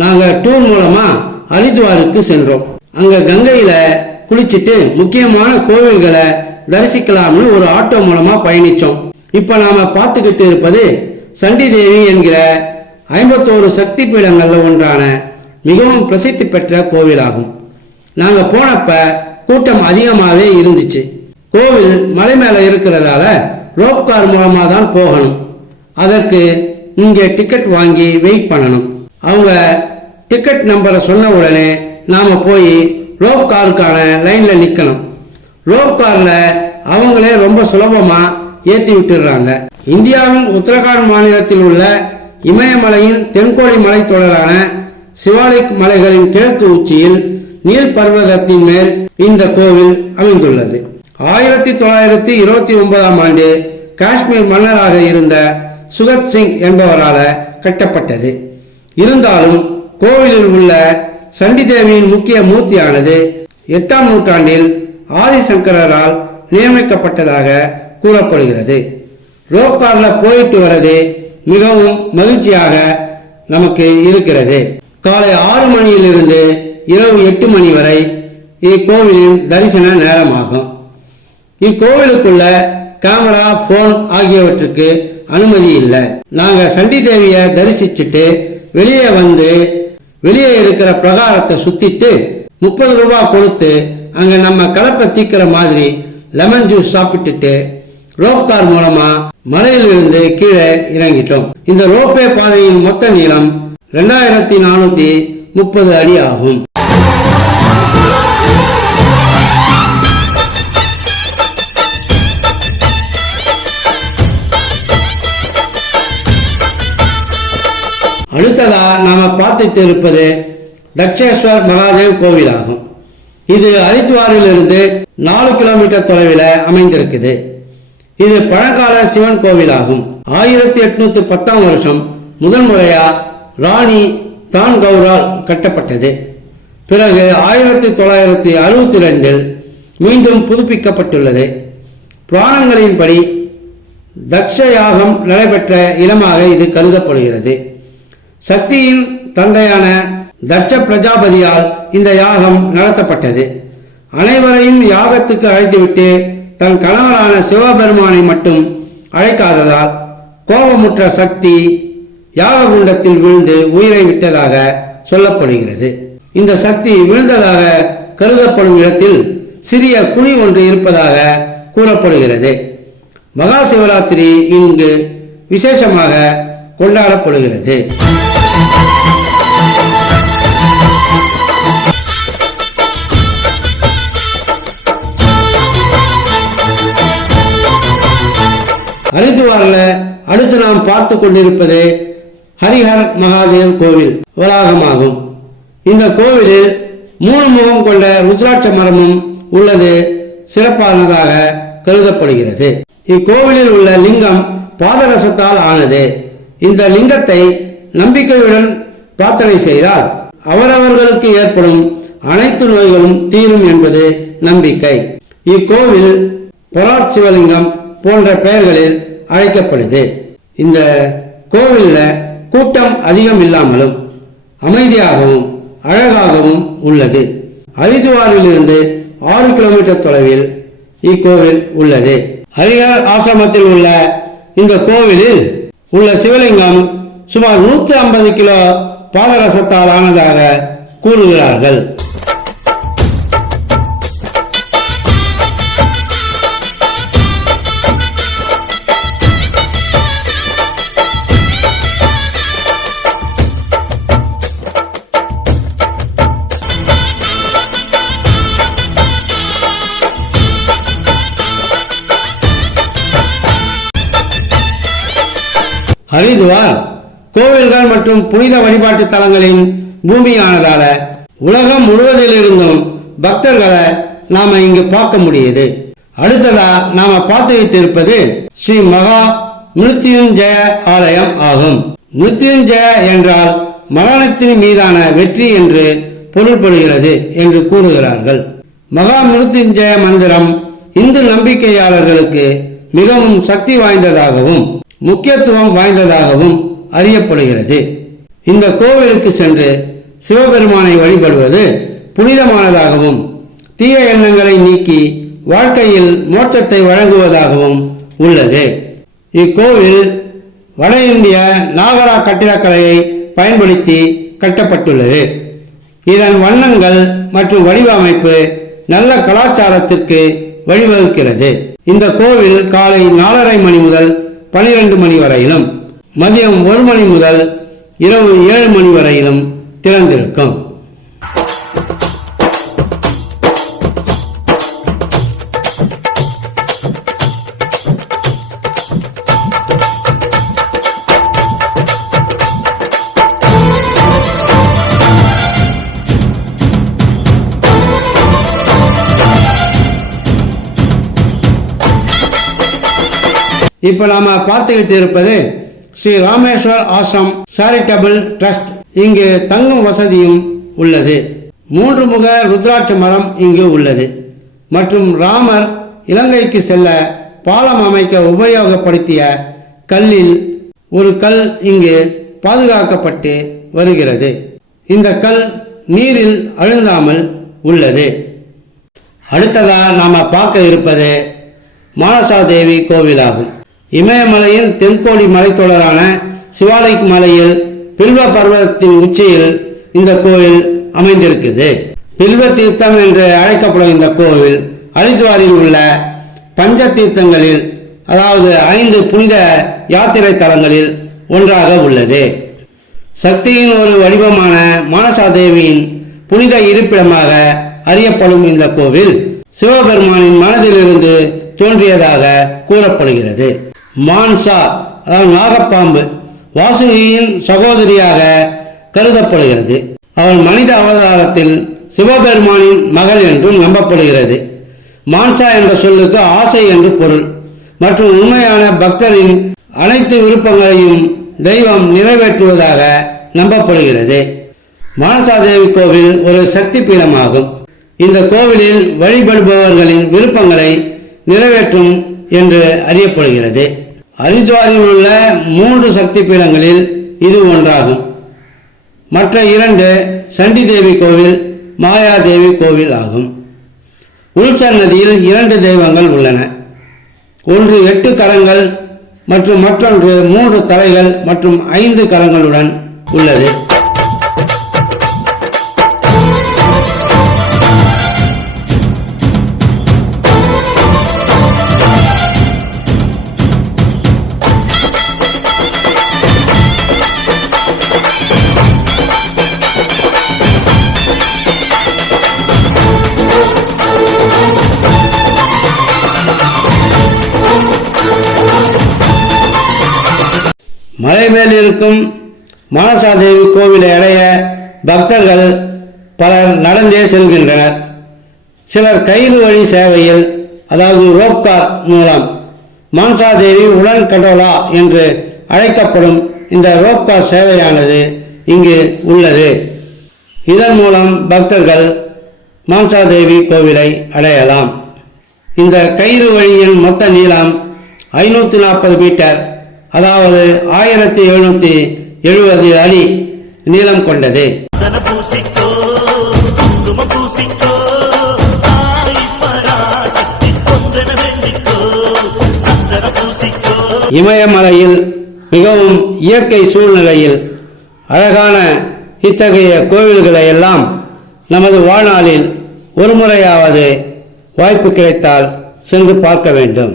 நாங்கள் டூர் மூலமா ஹரித்வாருக்கு சென்றோம். அங்க கங்கையில குளிச்சுட்டு முக்கியமான கோவில்களை தரிசிக்கலாம்னு ஒரு ஆட்டோ மூலமா பயணிச்சோம். இப்ப நாம பார்த்துக்கிட்டு இருப்பது சண்டி தேவி என்கிற ஐம்பத்தோரு சக்தி பீடங்கள்ல ஒன்றான மிகவும் பிரசித்தி பெற்ற கோவிலாகும். நாங்க போனப்ப கூட்டம் அதிகமாகவே இருந்துச்சு. கோவில் மலை மேல இருக்கிறதால ரோப் கார் மூலமா தான் போகணும். அதற்கு இங்கே டிக்கெட் வாங்கி வெயிட் பண்ணணும். அவங்க டிக்கெட் நம்பரை சொன்ன உடனே நாம் போய் ரோப் காருக்கான லைனில் நிற்கணும் ரோப் காரில் அவங்களே ரொம்ப சுலபமாக ஏற்றி விட்டுடுறாங்க. இந்தியாவின் உத்தரகாண்ட் மாநிலத்தில் உள்ள இமயமலையின் தென்கோடி மலைத்தொடரான சிவாலிக் மலைகளின் கிழக்கு உச்சியில் நீல் பர்வதத்தின் மேல் இந்த கோவில் அமைந்துள்ளது. ஆயிரத்தி தொள்ளாயிரத்தி இருபத்தி ஒன்பதாம் ஆண்டு காஷ்மீர் மன்னராக இருந்த சுகத் சிங் என்பவரால் கட்டப்பட்டது. இருந்தாலும் கோவிலில் உள்ள சண்டி தேவியின் முக்கிய மூர்த்தியானது எட்டாம் நூற்றாண்டில் ஆதிசங்கரால் நியமிக்கப்பட்டதாக கூறப்படுகிறது. ரோப் போயிட்டு வரது மிகவும் மகிழ்ச்சியாக நமக்கு இருக்கிறது. காலை ஆறு மணியிலிருந்து இரவு எட்டு மணி வரை இக்கோவிலின் தரிசன நேரமாகும். இக்கோவிலுக்குள்ள கேமரா ஃபோன் ஆகியவற்றுக்கு அனுமதி இல்லை. நாங்கள் சண்டி தேவியை தரிசிச்சுட்டு வெளியே வந்து வெளியே இருக்கிற பிரகாரத்தை சுத்திட்டு முப்பது ரூபாய் கொடுத்து அங்க நம்ம கலப்பை தீக்கிற மாதிரி லெமன் ஜூஸ் சாப்பிட்டுட்டு ரோப் கார் மூலமா மலையிலிருந்து கீழே இறங்கிட்டோம். இந்த ரோப்பே பாதையின் மொத்த நீளம் ரெண்டாயிரத்தி நானூத்தி முப்பது அடி ஆகும். அடுத்ததா நாம் பார்த்துட்டு இருப்பது தக்ஷேஸ்வர் மகாதேவ் கோவிலாகும். இது ஹரித்வாரிலிருந்து நாலு கிலோமீட்டர் தொலைவில் அமைந்திருக்குது. இது பழங்கால சிவன் கோவிலாகும். ஆயிரத்தி எட்நூத்தி பத்தாம் வருஷம் முதன்முறையாக ராணி தான் கௌரால் கட்டப்பட்டது. பிறகு ஆயிரத்தி தொள்ளாயிரத்தி அறுபத்தி ரெண்டில் மீண்டும் புதுப்பிக்கப்பட்டுள்ளது. புராணங்களின்படி தக்ஷ யாகம் நடைபெற்ற இடமாக இது கருதப்படுகிறது. சக்தியின் தந்தையான தட்ச பிரஜாபதியால் இந்த யாகம் நடத்தப்பட்டது. அனைவரையும் யாகத்துக்கு அழைத்துவிட்டு தன் கணவரான சிவபெருமானை மட்டும் அழைக்காததால் கோபமுற்ற சக்தி யாக குண்டத்தில் விழுந்து உயிரை விட்டதாக சொல்லப்படுகிறது. இந்த சக்தி விழுந்ததாக கருதப்படும் இடத்தில் சிறிய குழி ஒன்று இருப்பதாக கூறப்படுகிறது. மகா சிவராத்திரி இங்கு விசேஷமாக கொண்டாடப்படுகிறது. ஹரித்வாரில் அடுத்து நாம் பார்த்து கொண்டிருப்பது ஹரிஹர் மகாதேவ் கோவில் வளாகமாகும். இந்த கோவிலில் மூணு முகம் கொண்ட ருத்ராட்ச மரமும் உள்ளது சிறப்பானதாக கருதப்படுகிறது. இக்கோவிலில் உள்ள லிங்கம் பாதரசத்தால் ஆனது. இந்த லிங்கத்தை நம்பிக்கையுடன் பிரார்த்தனை செய்தால் அவரவர்களுக்கு ஏற்படும் அனைத்து நோய்களும் தீரும் என்பது நம்பிக்கை. இக்கோவில் பராத் சிவலிங்கம் போன்ற பெயர்களில் அழைக்கப்படுது. இந்த கோவிலில் கூட்டம் அதிகம் இல்லாமலும் அமைதியாகவும் அழகாகவும் உள்ளது. ஹரித்வாரிலிருந்து ஆறு கிலோமீட்டர் தொலைவில் இக்கோவில் உள்ளது. ஹரிஹர் ஆசிரமத்தில் உள்ள இந்த கோவிலில் உள்ள சிவலிங்கம் சுமார் நூத்தி ஐம்பது கிலோ பாதரசத்தால் ஆனதாக கூறுகிறார்கள். ஹரித்வார் கோவில்கள் மற்றும் புனித வழிபாட்டு தலங்களின் பூமியானதால உலகம் முழுவதிலிருந்தும் பக்தர்களை நாம இங்கு பார்க்க முடியுது. அடுத்ததா நாம பார்த்துக்கிட்டு இருப்பது ஸ்ரீ மகா மிருத்யுஞ்சய ஆலயம் ஆகும். மிருத்யுஞ்சய என்றால் மரணத்தின் மீதான வெற்றி என்று பொருள்படுகிறது என்று கூறுகிறார்கள். மகா மிருத்யுஞ்சய மந்திரம் இந்து நம்பிக்கையாளர்களுக்கு மிகவும் சக்தி வாய்ந்ததாகவும் முக்கியத்துவம் வாய்ந்ததாகவும் அறியப்படுகிறது. இந்த கோவிலுக்கு சென்று சிவபெருமானை வழிபடுவது புனிதமானதாகவும் தீய எண்ணங்களை நீக்கி வாழ்க்கையில் மோட்சத்தை வழங்குவதாகவும் உள்ளது. இக்கோவில் வட இந்திய நாகரா கட்டிடக்கலையை பயன்படுத்தி கட்டப்பட்டுள்ளது. இதன் வண்ணங்கள் மற்றும் வடிவமைப்பு நல்ல கலாச்சாரத்திற்கு வழிவகுக்கிறது. இந்த கோவில் காலை நாலரை மணி முதல் பனிரெண்டு மணி வரையிலும் மதியம் ஒரு மணி முதல் இரவு ஏழு மணி வரையிலும் திறந்திருக்கும். இப்போ நாம பார்த்துக்கிட்டு இருப்பது ஸ்ரீ ராமேஸ்வர் ஆசிரம் சேரிட்டபிள் ட்ரஸ்ட் இங்கு தங்கும் வசதியும் உள்ளது. மூன்று முக ருத்ராட்ச மரம் இங்கு உள்ளது. மற்றும் ராமர் இலங்கைக்கு செல்ல பாலம் அமைக்க உபயோகப்படுத்திய கல்லில் ஒரு கல் இங்கு பாதுகாக்கப்பட்டு வருகிறது. இந்த கல் நீரில் அழுந்தாமல் உள்ளது. அடுத்ததாக நாம் பார்க்க இருப்பது மானசாதேவி கோவிலாகும். இமயமலையின் தென்கோடி மலைத்தொடரான சிவாலிக் மலையில் பில்வ பர்வதத்தின் உச்சியில் இந்த கோவில் அமைந்திருக்குது. பில்வ தீர்த்தம் என்று அழைக்கப்படும் இந்த கோவில் ஹரித்வாரில் உள்ள பஞ்ச தீர்த்தங்களில் அதாவது ஐந்து புனித யாத்திரை தலங்களில் ஒன்றாக உள்ளது. சக்தியின் ஒரு வடிவமான மானசாதேவியின் புனித இருப்பிடமாக அறியப்படும் இந்த கோவில் சிவபெருமானின் மனதிலிருந்து தோன்றியதாக கூறப்படுகிறது. மான்சா அதாவது நாகப்பாம்பு வாசுகியின் சகோதரியாக கருதப்படுகிறது. அவள் மனித அவதாரத்தில் சிவபெருமானின் மகள் என்றும் நம்பப்படுகிறது. மான்சா என்ற சொல்லுக்கு ஆசை என்று பொருள். மற்றும் உண்மையான பக்தரின் அனைத்து விருப்பங்களையும் தெய்வம் நிறைவேற்றுவதாக நம்பப்படுகிறது. மானசாதேவி கோவில் ஒரு சக்தி பீடமாகும் இந்த கோவிலில் வழிபடுபவர்களின் விருப்பங்களை நிறைவேற்றும் என்று அறியப்படுகிறது. ஹரித்வாரில் உள்ள மூன்று சக்தி பீடங்களில் இது ஒன்றாகும். மற்ற இரண்டு சண்டி தேவி கோவில் மாயாதேவி கோவில் ஆகும். உள்சன்னதியில் இரண்டு தெய்வங்கள் உள்ளன. ஒன்று எட்டு கரங்கள் மற்றும் மற்றொன்று மூன்று தலைகள் மற்றும் ஐந்து கரங்களுடன் உள்ளது. மலை மேல் இருக்கும் மானசாதேவி கோவிலை அடைய பக்தர்கள் பலர் நடந்தே செல்கின்றனர். சிலர் கயிறு வழி சேவையில் அதாவது ரோப்கார் மூலம் மான்சாதேவி உடன் கடோலா என்று அழைக்கப்படும் இந்த ரோப்கார் சேவையானது இங்கு உள்ளது. இதன் மூலம் பக்தர்கள் மான்சாதேவி கோவிலை அடையலாம். இந்த கயிறு வழியின் மொத்த நீளம் ஐநூற்றி நாற்பது மீட்டர். அதாவது ஆயிரத்தி எழுநூற்றி எழுபது அடி நீளம் கொண்டது. இமயமலையில் மிகவும் இயற்கை சூழ்நிலையில் அழகான இத்தகைய கோவில்களை எல்லாம் நமது வாழ்நாளில் ஒரு முறையாவது வாய்ப்பு கிடைத்தால் சென்று பார்க்க வேண்டும்.